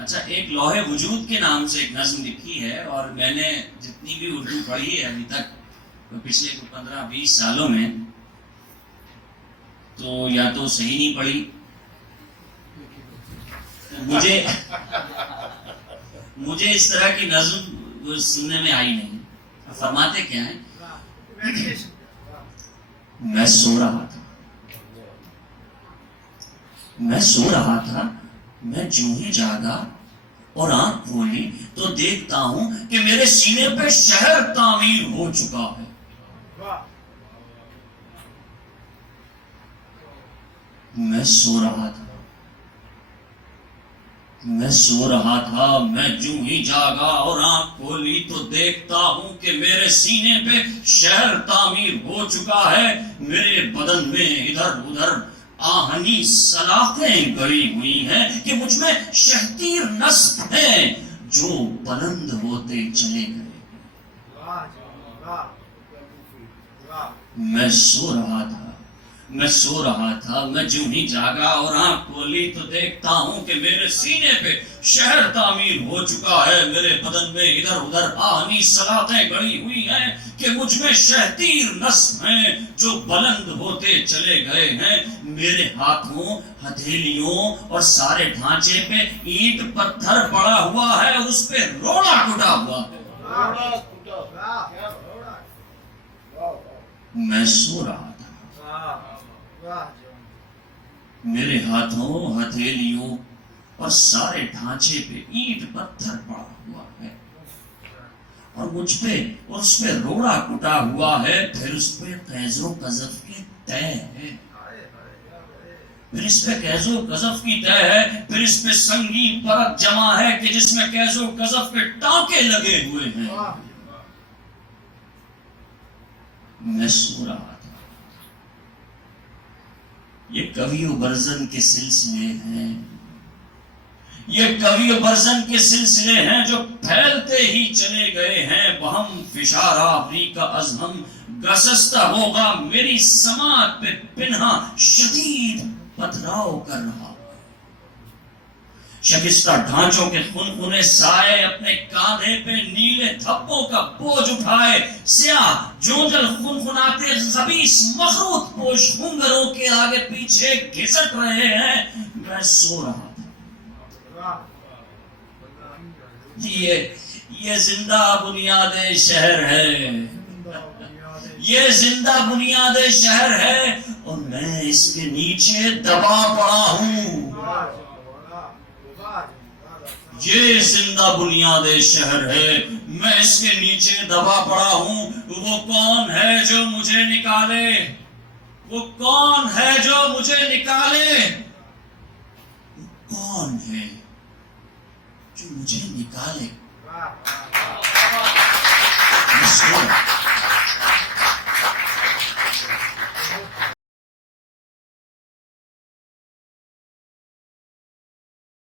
اچھا، ایک لوح وجود کے نام سے ایک نظم لکھی ہے، اور میں نے جتنی بھی اردو پڑھی ہے ابھی تک پچھلے 15-20 سالوں میں، تو یا تو صحیح نہیں پڑھی، مجھے اس طرح کی نظم سننے میں آئی نہیں. فرماتے کیا ہیں؟ میں سو رہا تھا، میں جو ہی جاگا اور آنکھ کھولی تو دیکھتا ہوں کہ میرے سینے پہ شہر تعمیر ہو چکا ہے. میں سو رہا تھا، میں جو ہی جاگا اور آنکھ کھولی تو دیکھتا ہوں کہ میرے سینے پہ شہر تعمیر ہو چکا ہے. میرے بدن میں ادھر ادھر آہنی سلاخیں گڑی ہوئی ہیں کہ مجھ میں شہتیر نسب ہیں جو بلند ہوتے چلے گئے. میں سو رہا تھا، میں جو ہی جاگا اور آنکھ کھولی تو دیکھتا ہوں کہ میرے سینے پہ شہر تعمیر ہو چکا ہے. میرے بدن میں ادھر ادھر آہنی سلاخیں گڑی ہوئی ہیں کہ مجھ میں شہتیر نسب ہیں جو بلند ہوتے چلے گئے ہیں. میرے ہاتھوں، ہتھیلیوں اور سارے ڈھانچے پہ اینٹ پتھر پڑا ہوا ہے اور اس پہ روڑا ٹوٹا ہوا ہے. میں سو رہا تھا، میرے ہاتھوں، ہتھیلیوں اور سارے ڈھانچے پہ اینٹ پتھر پڑا ہوا ہے اور مجھ پہ اور اس پہ روڑا ٹوٹا ہوا ہے. پھر اس پہ قیز و قذف کی تہ ہے، پھر اس پہ قیز و قذف کی تہ ہے، پھر اس پہ سنگین پرت جمع ہے کہ جس میں قیز و قذف کے ٹانکے لگے ہوئے ہیں. میں سو رہا تھا. یہ کوی و برزن کے سلسلے ہیں، جو پھیلتے ہی چلے گئے ہیں. بہم فشار آفری کا ازہم گسستہ ہوگا میری سماعت پہ پنہا شدید پتھراؤ کر رہا. شکستہ ڈھانچوں کے خنخنے سائے اپنے کاندھے پہ نیلے دھبوں کا بوجھ اٹھائے. سیاہ جونجل خنخناتے خبیث مخروط پوش ہنگروں کے آگے پیچھے گھسٹ رہے ہیں. میں سو رہا تھا. یہ زندہ بنیاد شہر ہے، یہ زندہ بنیاد شہر ہے اور میں اس کے نیچے دبا پڑا ہوں. یہ زندہ بنیاد شہر ہے، میں اس کے نیچے دبا پڑا ہوں. وہ کون ہے جو مجھے نکالے؟ وہ کون ہے جو مجھے نکالے؟ وہ کون ہے جو مجھے نکالے؟